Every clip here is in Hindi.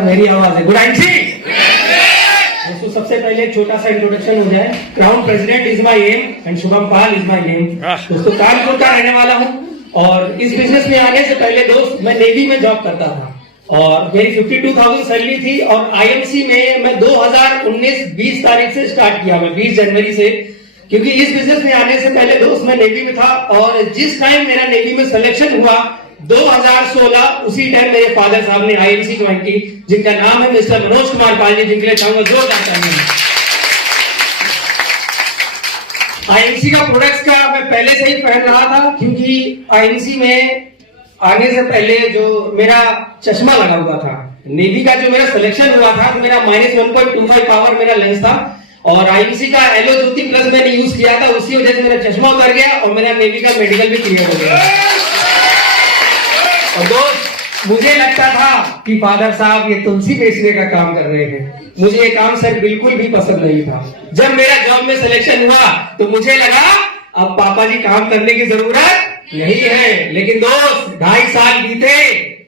मेरी आवाज है। गुड आंटी दोस्तों, सबसे पहले एक छोटा सा इंट्रोडक्शन हो जाए। Crown president is my M and Shubham Pal is my name. दोस्तों, कानपुर का रहने वाला हूँ और इस बिजनेस में आने से पहले दोस्त मैं नेवी में जॉब करता था और मेरी 52,000 सैलरी थी और आईएमसी में मैं 2019 20 तारीख से स्टार्ट किया, मैं 20 जनवरी से, क्योंकि इस बिजनेस में आने से पहले दोस्त मैं नेवी में था और जिस टाइम मेरा नेवी में सिलेक्शन हुआ 2016, उसी टाइम मेरे फादर साहब ने आईएमसी ज्वाइन की, जिनका नाम है मिस्टर मनोज कुमार पाल जी, जिनके लिए चाहूंगा जोरदार तालियां। आईएमसी का प्रोडक्ट्स का मैं पहले से ही पहन रहा था, क्योंकि आईएमसी में आने से पहले जो मेरा चश्मा लगा हुआ था, नेवी का जो मेरा सिलेक्शन हुआ था तो मेरा -1.25 पावर मेरा लेंस था और आईएमसी का एलो ज्योति प्लस मैंने यूज किया था, उसी वजह से मेरा चश्मा उतर गया और मेरा नेवी का मेडिकल भी क्लियर हो गया। और दोस्त, मुझे लगता था कि फादर साहब ये तुलसी बेचने का काम कर रहे हैं, मुझे ये काम सर बिल्कुल भी पसंद नहीं था। जब मेरा जॉब में सिलेक्शन हुआ तो मुझे लगा अब पापा जी काम करने की जरूरत नहीं है, लेकिन दोस्त 2.5 साल बीते,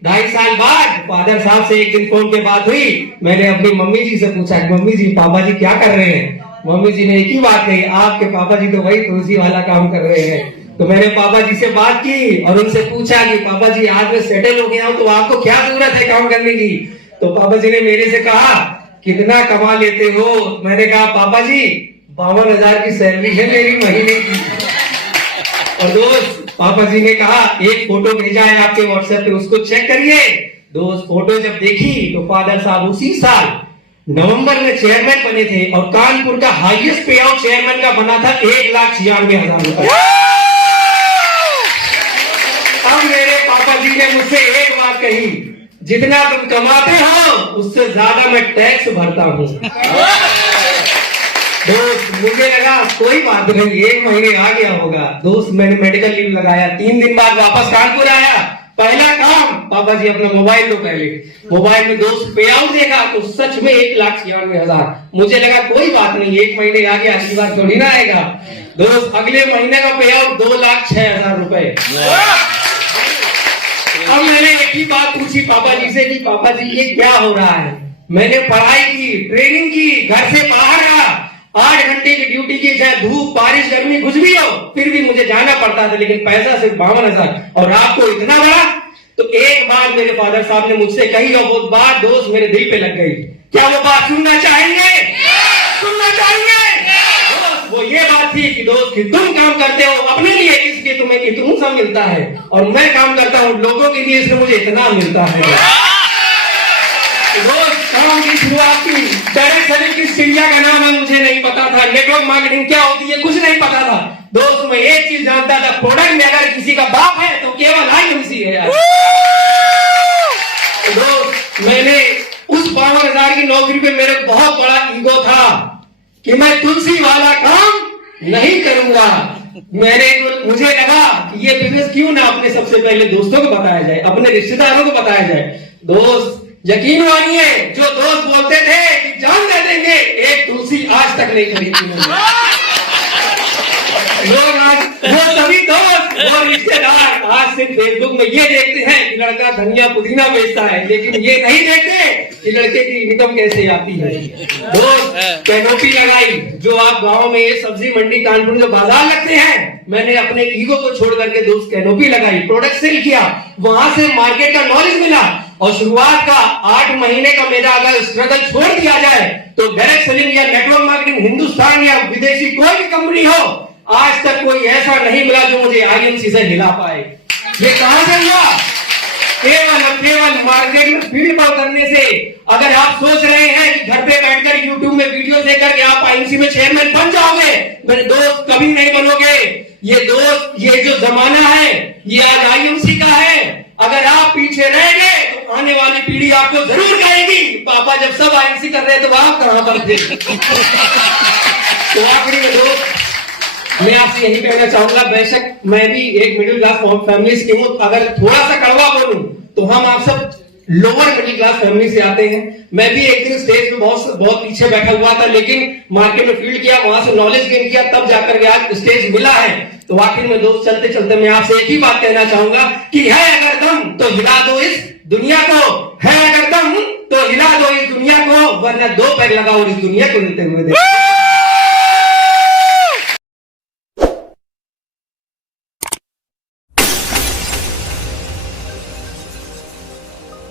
2.5 साल बाद फादर साहब से एक दिन फोन पे बात हुई। मैंने अपनी मम्मी जी से पूछा, मम्मी जी पापा जी क्या कर रहे हैं? मम्मी जी ने एक ही बात कही, आपके पापा जी तो वही तुलसी वाला काम कर रहे हैं। तो मैंने पापा जी से बात की और उनसे पूछा कि पापा जी आज मैं सेटल हो गया हूं तो आपको क्या जरूरत है काम करने की? तो पापा जी ने मेरे से कहा कितना कमा लेते हो? मैंने कहा पापा जी 52,000 की सैलरी है मेरी महीने की। और दोस्त, पापा जी ने कहा एक फोटो भेजा है आपके व्हाट्सएप पे, उसको चेक करिए। दोस्त, फोटो जब देखी तो फादर साहब उसी साल नवंबर में चेयरमैन बने थे और कानपुर का हाईएस्ट पे आउट चेयरमैन का बना था 1,96,000 रुपए। अब मेरे पापा जी ने मुझसे एक बात कही, जितना तुम कमाते हो उससे ज्यादा मैं टैक्स भरता हूँ। दोस्त, मुझे लगा कोई बात नहीं, 1 महीने आ गया होगा। दोस्त, मैंने मेडिकल लीव लगाया, 3 दिन बाद वापस कानपुर आया। पहला काम, पापा जी अपना मोबाइल लो पहले। मोबाइल में दोस्त पे आउट देखा तो सच में 1,96,000। मुझे लगा कोई बात नहीं, 1 महीने आ गया, अगली बार थोड़ी ना आएगा। दोस्त, अगले महीने का पे आउट 2,06,000 रुपए। अब मैंने एक ही बात पूछी पापा जी से कि पापा जी ये क्या हो रहा है? मैंने पढ़ाई की, ट्रेनिंग की, घर से बाहर रहा, 8 घंटे की ड्यूटी की, चाहे धूप बारिश गर्मी कुछ भी हो, फिर भी मुझे जाना पड़ता था, लेकिन पैसा सिर्फ 52,000 और आपको इतना बड़ा। तो एक बात मेरे फादर साहब ने मुझसे कही और वो बात दोस्त मेरे दिल पे लग गई। क्या वो बात सुनना चाहेंगे? सुनना चाहेंगे? वो ये बात थी कि दोस्त कि तुम काम करते हो अपने लिए, इसलिए तुम्हें इतना सा मिलता है और मैं काम करता हूँ लोगों के लिए, इसलिए मुझे इतना मिलता है। दोस्त, काम की शुरुआत की, डायरेक्ट सेलिंग की सीढ़ियां का नाम है मुझे नहीं पता था, नेटवर्क मार्केटिंग क्या होती है कुछ नहीं पता था। दोस्त, मैं एक चीज जानता था, प्रोडक्ट में अगर किसी का बाप है तो केवल आईएमसी है यार। दोस्त, मैंने उस 52,000 की नौकरी पे मेरे बहुत बड़ा ईगो था कि मैं तुलसी वाला काम नहीं करूंगा। मुझे लगा कि ये बिजनेस क्यों ना अपने सबसे पहले दोस्तों को बताया जाए, अपने रिश्तेदारों को बताया जाए। दोस्त, यकीन मानिए, जो दोस्त बोलते थे कि जान दे देंगे, एक तुलसी आज तक नहीं खरीदी लोग आज वो सभी दोस्त वो रिश्तेदार आज सिर्फ फेसबुक में ये देखते हैं कि लड़का धनिया पुदीना बेचता है, लेकिन ये नहीं देखते कि लड़के की इनकम कैसे आती है। दोस्त, कैनोपी लगाई, जो आप गांव में ये सब्जी मंडी कानपुर जो बाजार लगते हैं, मैंने अपने ईगो को छोड़ करके दोस्त कैनोपी लगाई, प्रोडक्ट सेल किया, वहां से मार्केट का नॉलेज मिला और शुरुआत का 8 महीने का मेरा अगर स्ट्रगल छोड़ दिया जाए तो डायरेक्ट सेलिंग या नेटवर्क मार्केटिंग हिंदुस्तान या विदेशी कोई भी कंपनी हो, आज तक कोई ऐसा नहीं मिला जो मुझे आईएमसी से हिला पाए। ये कहां से हुआ? केवल मार्केट में फील्ड पर करने से। अगर आप सोच रहे हैं कि घर पे बैठकर यूट्यूब में वीडियो देखकर के आप आईएमसी में चेयरमैन बन जाओगे, मेरे दोस्त कभी नहीं बनोगे। ये दोस्त, ये जो जमाना है ये आज आईएमसी का है। अगर आप पीछे रहेंगे तो आने वाली पीढ़ी आपको जरूर कहेगी पापा जब सब आईएमसी कर रहे थे तो आप कहां पर थे। तो आखिरी में दोस्त, मैं आपसे यही कहना चाहूंगा, बेशक मैं भी एक मिडिल क्लास फैमिली से हूं, अगर थोड़ा सा कड़वा बोलूं तो हम आप सब लोअर मिडिल क्लास फैमिली से आते हैं। मैं भी एक दिन स्टेज पे बहुत पीछे बैठा हुआ था, लेकिन मार्केट में फील्ड किया, वहां से नॉलेज गेन किया, तब जाकर के आज स्टेज मिला है। तो आखिर में दोस्त, चलते चलते मैं आपसे एक ही बात कहना चाहूंगा कि है अगर दम तो हिला दो इस दुनिया को, है अगर दम तो हिला वरना 2 पैग लगाओ और इस दुनिया को लेते हुए देखो।